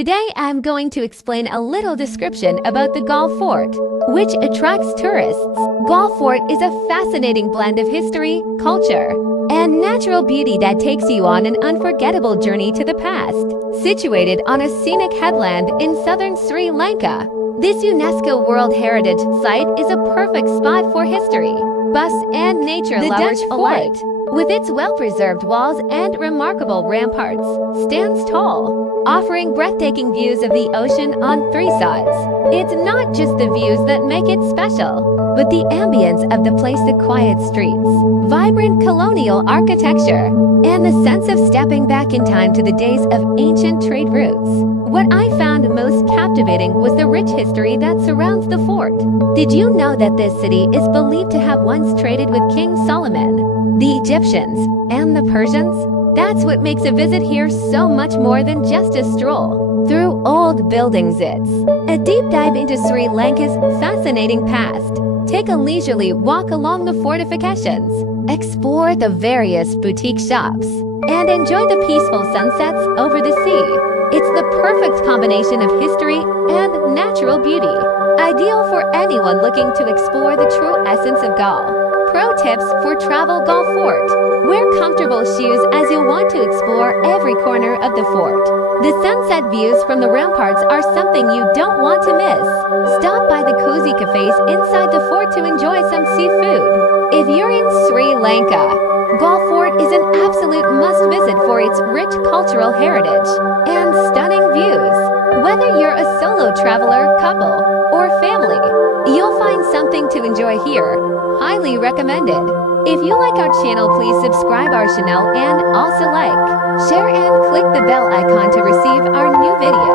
Today I'm going to explain a little description about the Galle Fort, which attracts tourists. Galle Fort is a fascinating blend of history, culture, and natural beauty that takes you on an unforgettable journey to the past. Situated on a scenic headland in southern Sri Lanka, this UNESCO World Heritage Site is a perfect spot for history, buffs, and nature lovers alike. With its well-preserved walls and remarkable ramparts, stands tall, offering breathtaking views of the ocean on three sides. It's not just the views that make it special, but the ambience of the place, the quiet streets, vibrant colonial architecture, and the sense of stepping back in time to the days of ancient trade routes. What I found most captivating was the rich history that surrounds the fort. Did you know that this city is believed to have once traded with King Solomon, the Egyptians, and the Persians? That's what makes a visit here so much more than just a stroll through old buildings. It's a deep dive into Sri Lanka's fascinating past. Take a leisurely walk along the fortifications, explore the various boutique shops, and enjoy the peaceful sunsets over the sea. It's the perfect combination of history and natural beauty, ideal for anyone looking to explore the true essence of Galle. Pro tips for travel: Galle Fort. Wear comfortable shoes as you'll want to explore every corner of the fort. The sunset views from the ramparts are something you don't want to miss. Stop by the cozy cafes inside the fort to enjoy some seafood. If you're in Sri Lanka, Galle Fort is an absolute must-visit for its rich cultural heritage and stunning views. Whether you're a solo traveler, couple, or family, you'll find something to enjoy here. Highly recommended. If you like our channel, please subscribe our channel and also like, share, and click the bell icon to receive our new videos.